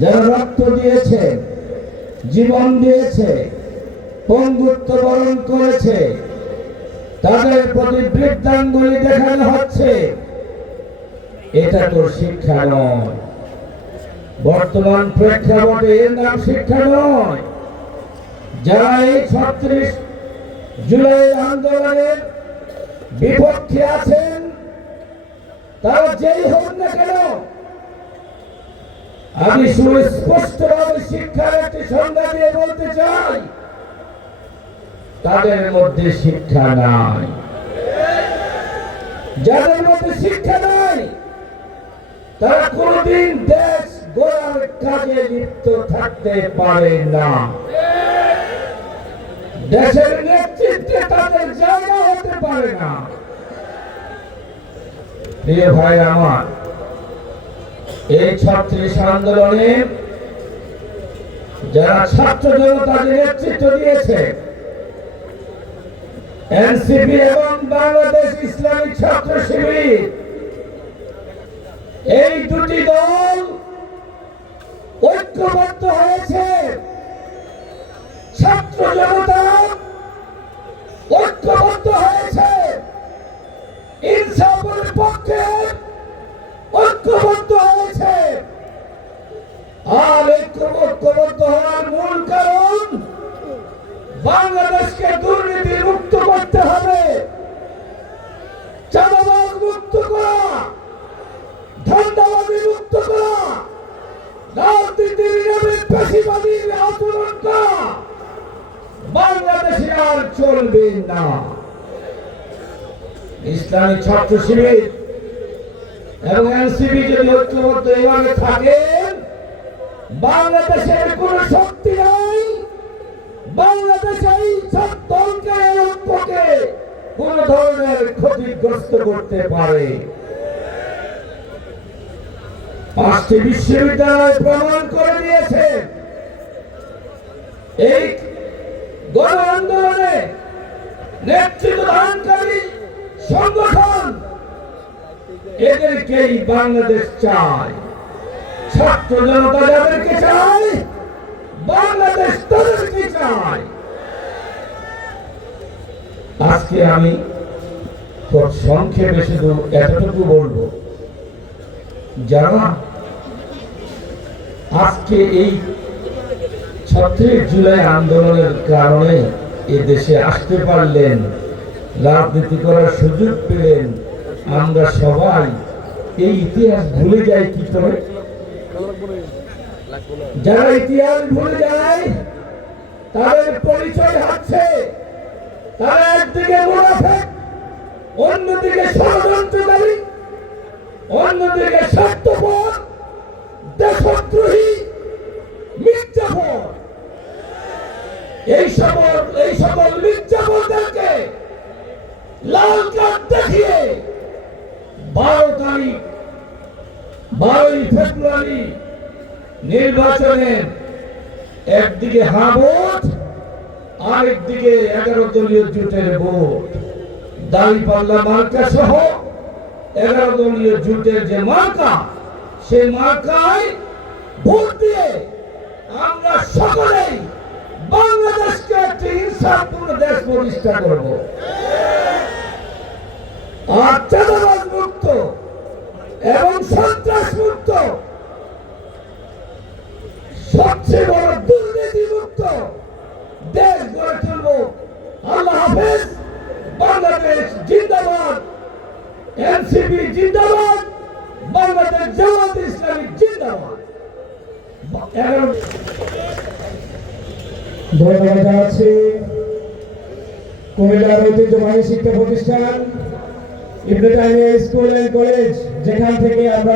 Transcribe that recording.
যারা রক্ত দিয়েছে, জীবন দিয়েছে, পঙ্গুত্ব বরণ করেছে, তাদের প্রতি বৃদ্ধাঙ্গুলি দেখানো হচ্ছে। এটা তো শিক্ষা নয়। বর্তমান প্রেক্ষাপটে এর নাম শিক্ষা নয়। যারা এই ছত্রিশ জুলাই আন্দোলনের বিপক্ষে আছেন, তারা যেই হোক না কেন আমি সুস্পষ্টভাবে শিক্ষার একটি সংজ্ঞা দিয়ে বলতে চাই, তাদের মধ্যে শিক্ষা নাই। যাদের মধ্যে শিক্ষা নাই, তারা কোনদিন দেশ গোড়ার কাজে লিপ্ত থাকতে পারে না। দেশের নেতৃত্বে তাদের জায়গা হতে পারে না। প্রিয় ভাই আমার এই ছত্রিশ আন্দোলনে যারা ছাত্র জনতাকে নেতৃত্ব দিয়েছে, এনসিপি এবং বাংলাদেশ ইসলামী ছাত্র শিবির, এই দুটি দল ঐক্যবদ্ধ হয়েছে। ছাত্র জনতা ঐক্যবদ্ধ হয়েছে। ইনসাফের পক্ষে আর ঐক্য- ঐক্যবদ্ধ হওয়ার মূল কারণ বাংলাদেশকে দুর্নীতি মুক্ত করতে হবে। মুক্ত করা মুক্ত করা, রাজনীতির নামে আচরণ করা, বাংলাদেশে আর চলবে না। ইসলামী ছাত্র শিবির এবং এনসিপি যদি ঐক্যবদ্ধ এইভাবে থাকেন বাংলাদেশের কোন শক্তি নাই। বাংলাদেশ কোন ধরনের ক্ষতিগ্রস্ত করতে পারে। পাঁচটি বিশ্ববিদ্যালয় প্রমাণ করে দিয়েছে। এই গণ আন্দোলনে নেতৃত্ব সংগঠন এদেরকেই বাংলাদেশ চায়। ছাত্র জনতা যাদেরকে চায়, বাংলাদেশ তাদেরকে চায়। আজকে আমি খুব সংক্ষেপে শুধু এতটুকু বলব, যারা আজকে এই ছত্রিশ জুলাই আন্দোলনের কারণে এ দেশে আসতে পারলেন, রাজনীতি করার সুযোগ পেলেন, আমরা সবাই এই ইতিহাস ভুলে যাই কি করে। যারা ইতিহাস ভুলে যায় তাদের পরিচয় হচ্ছে তারা একদিকে মুনাফেক অন্যদিকে ষড়যন্ত্রকারী অন্যদিকে স্বার্থপর দেশদ্রোহী মির্জাফর এই সকল এই সকল মির্জাফরদেরকে লাল কার্ড দেখিয়ে বারো তারিখ বারোই ফেব্রুয়ারি নির্বাচনের একদিকে হা ভোট, আরেকদিকে এগারো দলীয় জোটের ভোট। দাড়ি পাল্লা মার্কা সহ এগারো দলীয় জোটের যে মার্কা, সেই মার্কায় ভোট দিয়ে আমরা সকলেই বাংলাদেশকে একটি ইনসাফপূর্ণ দেশ প্রতিষ্ঠা করব। আর চাঁদাবাজ মুক্ত এবং সন্ত্রাস মুক্ত সবচেয়ে বড় দুর্নীতি মুক্ত দেশ গড়ে তুলব আল্লাহ হাফেজ বাংলাদেশ জিন্দাবাদ এনসিপি জিন্দাবাদ। বাংলাদেশ জামাত ইসলামী জিন্দাবাদ। কুমিল্লার ঐতিহ্যবাহী শিক্ষা প্রতিষ্ঠান, ইবনে স্কুল এন্ড কলেজ, যেখান থেকে আমরা